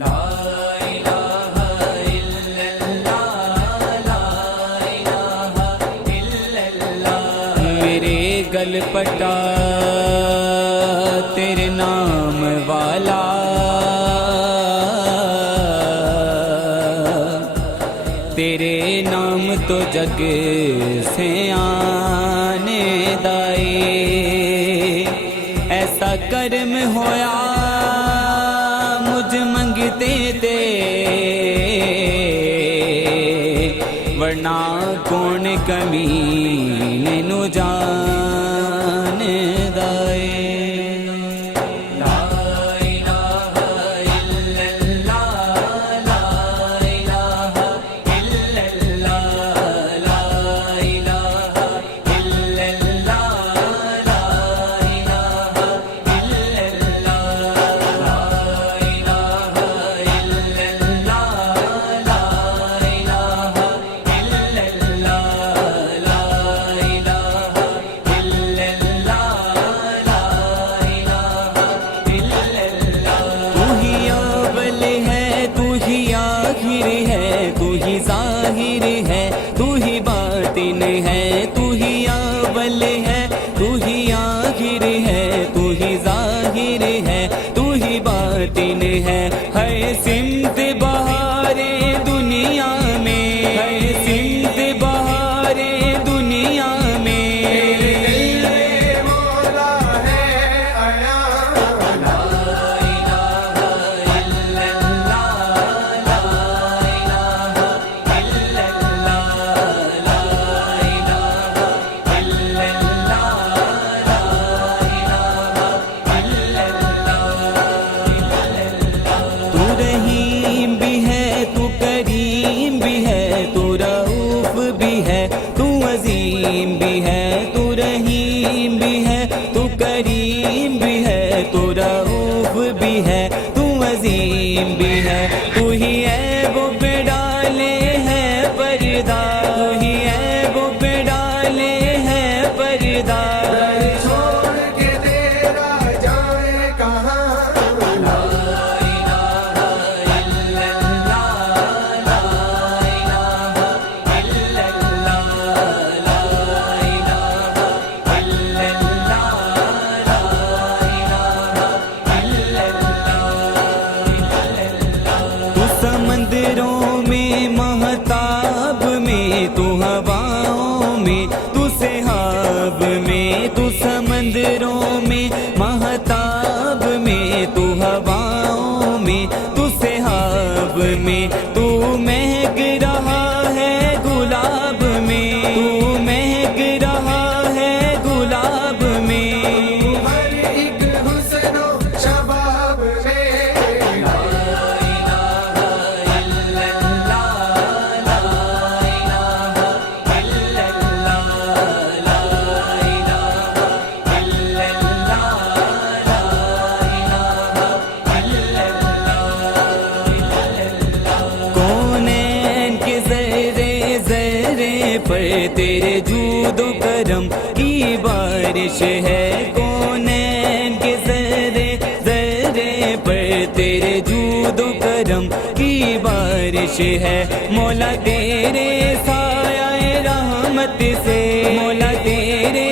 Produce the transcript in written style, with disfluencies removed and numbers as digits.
لا الہ الا اللہ، لا الہ الا اللہ، میرے گل پٹا تیرے نام والا، تیرے نام تو جگ سے آنے دائے، ایسا کرم ہویا مجھ منگتے تے، ورنہ کون کمینے نو جان دائے۔ لا الہ الا اللہ، لا الہ الا اللہ، لا الہ الا اللہ، لا الہ الا اللہ، لا الہ الا اللہ، لا الہ الا اللہ، لا الہ الا اللہ، لا الہ الا اللہ۔ تو ہی اول ہے، تو ہی آخر ہے، تو ہی ظاہر ہے، تو ہی باطن ہے، تو ہی اول ہے، تو ہی آخر ہے، تو ہی ظاہر ہے، تو ہی باطن ہے سمت بہارے دنیا میں، ہے سمت بہارے دنیا میں، مولا ہے آیا، لا الہ الا اللہ، لا الہ الا اللہ، لا الہ الا اللہ، لا الہ الا اللہ۔ تو رحیم بھی ہے، تو کریم بھی ہے، تو رؤوف بھی ہے، تو عظیم بھی ہے، تو رحیم بھی ہے، تو کریم بھی ہے، تو رؤوف بھی ہے، تو عظیم بھی ہے، تو ہی عیب پہ ڈالے ہے پردہ، تو ہی عیب پہ ڈالے ہے پردہ، چھوڑ کے تیرا جائے کہاں، لا الہ الا اللہ، لا الہ الا اللہ، لا الہ الا اللہ، لا الہ الا اللہ۔ تو سمندروں میں مہتاب میں، تو ہواؤں میں، تو سحاب میں، تو سمندروں میں مہتاب میں، تو ہواؤں میں، تو سحاب میں، تو مہک رہا ہے گلاب میں، تو مہک رہا ہے گلاب میں، ہر ایک حسن و شباب میں، لا الہ الا اللہ، لا الہ الا اللہ، لا الہ الا اللہ، لا الہ الا اللہ۔ کونین کے ذرے ذرے پر تیرے جود و کرم کی بارش ہے، کونین کے ذرے ذرے پر تیرے جود و کرم کی بارش ہے، مولا تیرے سایہ رحمت سے، مولا تیرے